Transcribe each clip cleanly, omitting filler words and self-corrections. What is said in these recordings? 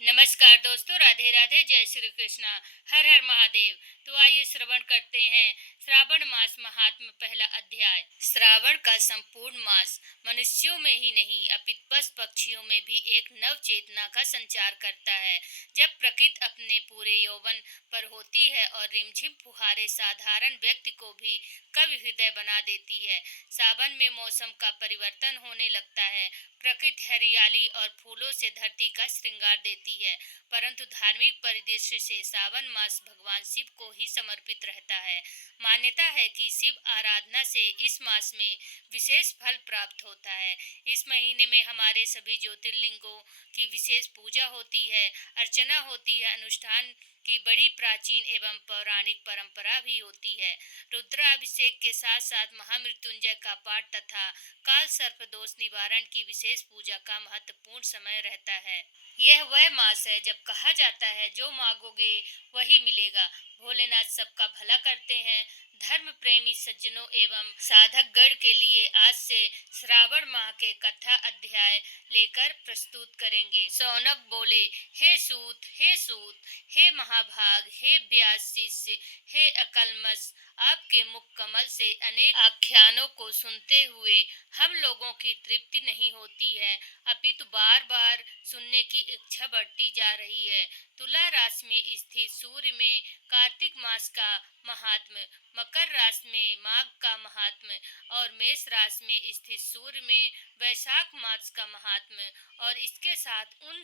नमस्कार दोस्तों, राधे राधे, जय श्री कृष्णा। हर हर महादेव। तो आइए श्रवण करते हैं श्रावण मास महात्म्य, पहला अध्याय। श्रावण का संपूर्ण मास मनुष्यों में ही नहीं अपितु पशु पक्षियों में भी एक नव चेतना का संचार करता है। जब प्रकृति अपने पूरे यौवन पर होती है और रिमझिम फुहारे साधारण व्यक्ति को भी कवि हृदय बना देती है। सावन में मौसम का परिवर्तन होने लगता है। प्रकृति हरियाली और फूलों से धरती का श्रृंगार देती है, परंतु धार्मिक परिदृश्य से सावन मास भगवान शिव को ही समर्पित रहता है। मान्यता है कि शिव आराधना से इस मास में विशेष फल प्राप्त होता है। इस महीने में हमारे सभी ज्योतिर्लिंगों की विशेष पूजा होती है, अर्चना होती है, अनुष्ठान की बड़ी प्राचीन एवं पौराणिक परंपरा भी होती है। रुद्राभिषेक के साथ साथ महामृत्युंजय का पाठ तथा काल सर्प दोष निवारण की विशेष पूजा का महत्वपूर्ण समय रहता है। यह वह मास है जब कहा जाता है, जो मांगोगे वही मिलेगा। भोलेनाथ सबका भला करते हैं। धर्म प्रेमी सज्जनों एवं साधक गण के लिए आज से श्रावण माह के कथा अध्याय लेकर प्रस्तुत करेंगे। सौनक बोले, हे सूत, हे सूत, हे महाभाग, हे व्यास शिष्य, हे अकलमष, आपके मुख कमल से अनेक आख्यानों को सुनते हुए हम लोगों की तृप्ति नहीं होती है, अपितु बार बार सुनने की इच्छा बढ़ती जा रही है। तुला राशि में स्थित सूर्य में कार्तिक मास का महात्म्य, मकर राशि में माघ का महात्म्य और मेष राशि में स्थित सूर्य में वैशाख मास का महात्म्य, और इसके साथ उन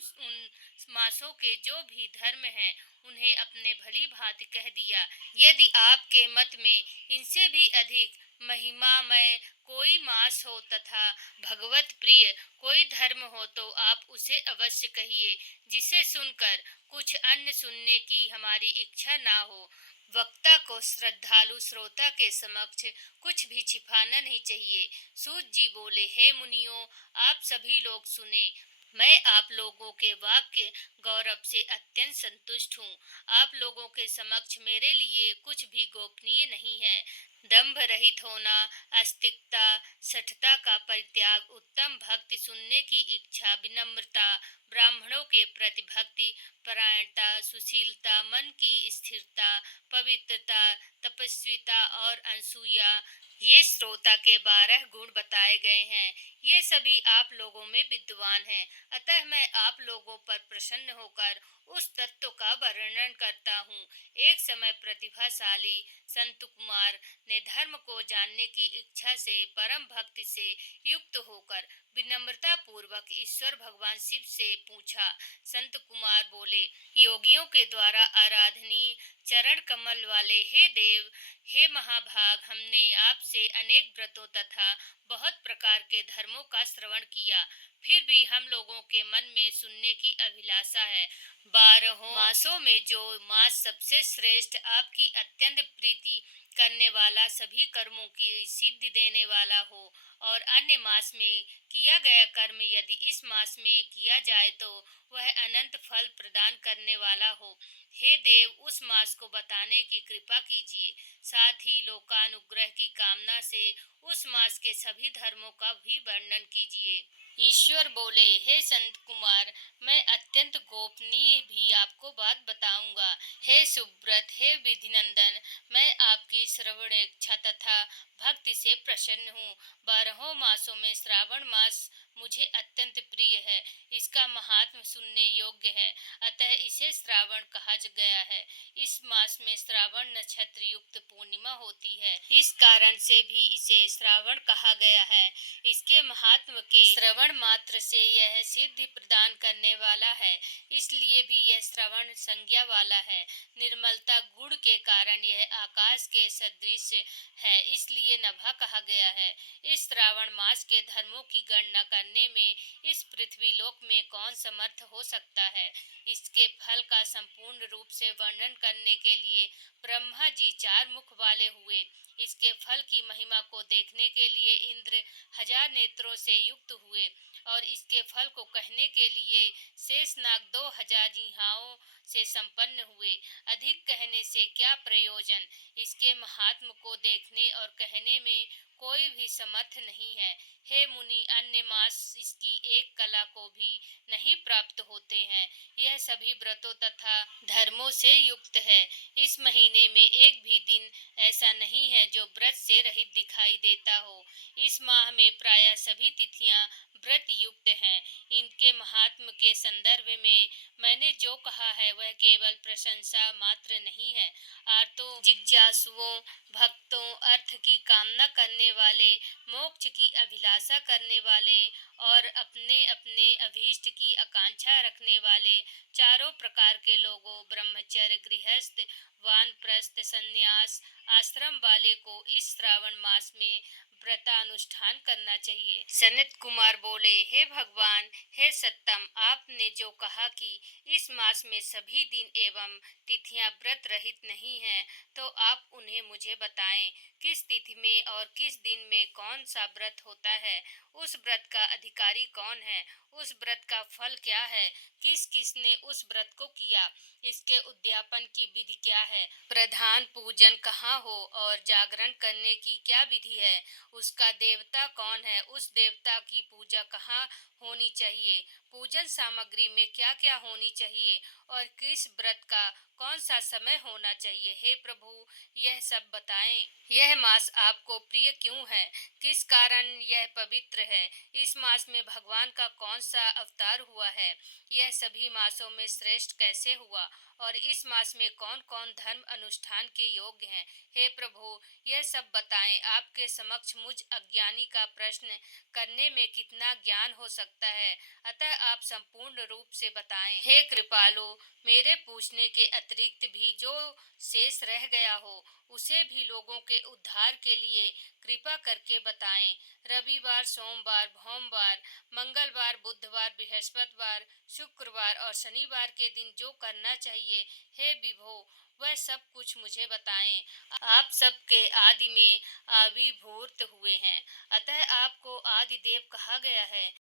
मासों के जो भी धर्म हैं उन्हें अपने भली भांति कह दिया। यदि आपके मत में इनसे भी अधिक महिमामय कोई मास हो तथा भगवत प्रिय कोई धर्म हो तो आप उसे अवश्य कहिए, जिसे सुनकर कुछ अन्य सुनने की हमारी इच्छा ना हो। वक्ता को श्रद्धालु श्रोता के समक्ष कुछ भी छिपाना नहीं चाहिए। सूत जी बोले, हे मुनियों, आप सभी लोग सुने। मैं आप लोगों के वाक्य गौरव से अत्यंत संतुष्ट हूँ। आप लोगों के समक्ष मेरे लिए कुछ भी गोपनीय नहीं है। दंभ रहित होना, आस्तिकता, शठता का परित्याग, उत्तम भक्ति सुनने की इच्छा, विनम्रता, ब्राह्मणों के प्रति भक्ति परायणता, सुशीलता, मन की स्थिरता, पवित्रता, तपस्विता और अनसूया, ये श्रोता के 12 गुण बताए गए हैं। ये सभी आप लोगों में विद्वान हैं, अतः मैं आप लोगों पर प्रसन्न होकर उस तत्व का वर्णन करता हूँ। एक समय प्रतिभाशाली संत कुमार ने धर्म को जानने की इच्छा से परम भक्ति से युक्त होकर विनम्रता पूर्वक ईश्वर भगवान शिव से पूछा। संत कुमार बोले, योगियों के द्वारा आराधनीय चरण कमल वाले हे देव, हे महाभाग, हमने आपसे अनेक व्रतों तथा बहुत प्रकार के धर्मों का श्रवण किया, फिर भी हम लोगों के मन में सुनने की अभिलाषा है। 12 मासों में जो मास सबसे श्रेष्ठ, आपकी अत्यंत प्रीति करने वाला, सभी कर्मों की सिद्धि देने वाला हो, और अन्य मास में किया गया कर्म यदि इस मास में किया जाए तो वह अनंत फल प्रदान करने वाला हो। हे देव, उस मास को बताने की कृपा कीजिए। साथ ही लोकानुग्रह की कामना से उस मास के सभी धर्मों का भी वर्णन कीजिए। ईश्वर बोले, हे संत कुमार, मैं अत्यंत गोपनीय भी आपको बात बताऊंगा। हे सुब्रत, हे विधिनंदन, मैं आपकी श्रवण इच्छा तथा भक्ति से प्रसन्न हूँ। 12 मासों में श्रावण मास मुझे अत्यंत प्रिय है। इसका महात्म सुनने योग्य है, अतः इसे श्रावण कहा गया है। इस मास में श्रावण नक्षत्र युक्त पूर्णिमा होती है, इस कारण से भी इसे श्रावण कहा गया है। इसके महात्म के श्रवण मात्र से यह सिद्धि प्रदान करने वाला है, इसलिए भी यह श्रवण संज्ञा वाला है। निर्मलता गुण के कारण यह आकाश के सदृश है, इसलिए नभा कहा गया है। इस श्रावण मास के धर्मों की गणना करने में इस पृथ्वी लोक में कौन समर्थ हो सकता है। इसके फल का संपूर्ण रूप से वर्णन करने के लिए ब्रह्मा जी 4 मुख वाले हुए। इसके फल की महिमा को देखने के लिए इंद्र 1000 नेत्रों से युक्त हुए, और इसके फल को कहने के लिए शेषनाग 2000 जिह्वाओं से संपन्न हुए। अधिक कहने से क्या प्रयोजन। इसके महात्म को देखने और कहने में कोई भी समर्थ नहीं है। हे मुनि, अन्य मास इसकी एक कला को भी नहीं प्राप्त होते हैं। यह सभी व्रतों तथा धर्मों से युक्त है। इस महीने में एक भी दिन ऐसा नहीं है जो व्रत से रहित दिखाई देता हो। इस माह में प्रायः सभी तिथियां व्रत युक्त हैं। इनके महात्म के संदर्भ में मैंने जो कहा है वह केवल प्रशंसा मात्र नहीं है। आर्तों, जिज्ञासुओं, भक्तों, अर्थ की कामना करने वाले, मोक्ष की अभिलाषा करने वाले और अपने अपने अभीष्ट की आकांक्षा रखने वाले चारों प्रकार के लोगों, ब्रह्मचर्य, गृहस्थ, वानप्रस्थ, संन्यास आश्रम वाले को इस श्रावण मास में व्रतानुष्ठान करना चाहिए। सनत कुमार बोले, हे भगवान, हे सत्तम, आपने जो कहा कि इस मास में सभी दिन एवं तिथियां व्रत रहित नहीं हैं, तो आप उन्हें मुझे बताएं। किस तिथि में और किस दिन में कौन सा व्रत होता है? उस व्रत का अधिकारी कौन है? उस व्रत का फल क्या है? किस किस ने उस व्रत को किया? इसके उद्यापन की विधि क्या है? प्रधान पूजन कहाँ हो और जागरण करने की क्या विधि है? उसका देवता कौन है? उस देवता की पूजा कहाँ होनी चाहिए? पूजन सामग्री में क्या क्या होनी चाहिए और किस व्रत का कौन सा समय होना चाहिए? हे प्रभु, यह सब बताएं। यह मास आपको प्रिय क्यों है? किस कारण यह पवित्र है? इस मास में भगवान का कौन सा अवतार हुआ है? यह सभी मासों में श्रेष्ठ कैसे हुआ? और इस मास में कौन कौन धर्म अनुष्ठान के योग्य हैं? हे प्रभु, यह सब बताएं। आपके समक्ष मुझ अज्ञानी का प्रश्न करने में कितना ज्ञान हो सकता है, अतः आप संपूर्ण रूप से बताएं। हे कृपालु, मेरे पूछने के अतिरिक्त भी जो शेष रह गया हो उसे भी लोगों के उद्धार के लिए कृपा करके बताएं। रविवार, सोमवार, भोमवार, मंगलवार, बुधवार, बृहस्पतिवार, शुक्रवार और शनिवार के दिन जो करना चाहिए, हे विभो, वह सब कुछ मुझे बताएं। आप सबके आदि में आविर्भूत हुए हैं, अतः आपको आदिदेव कहा गया है।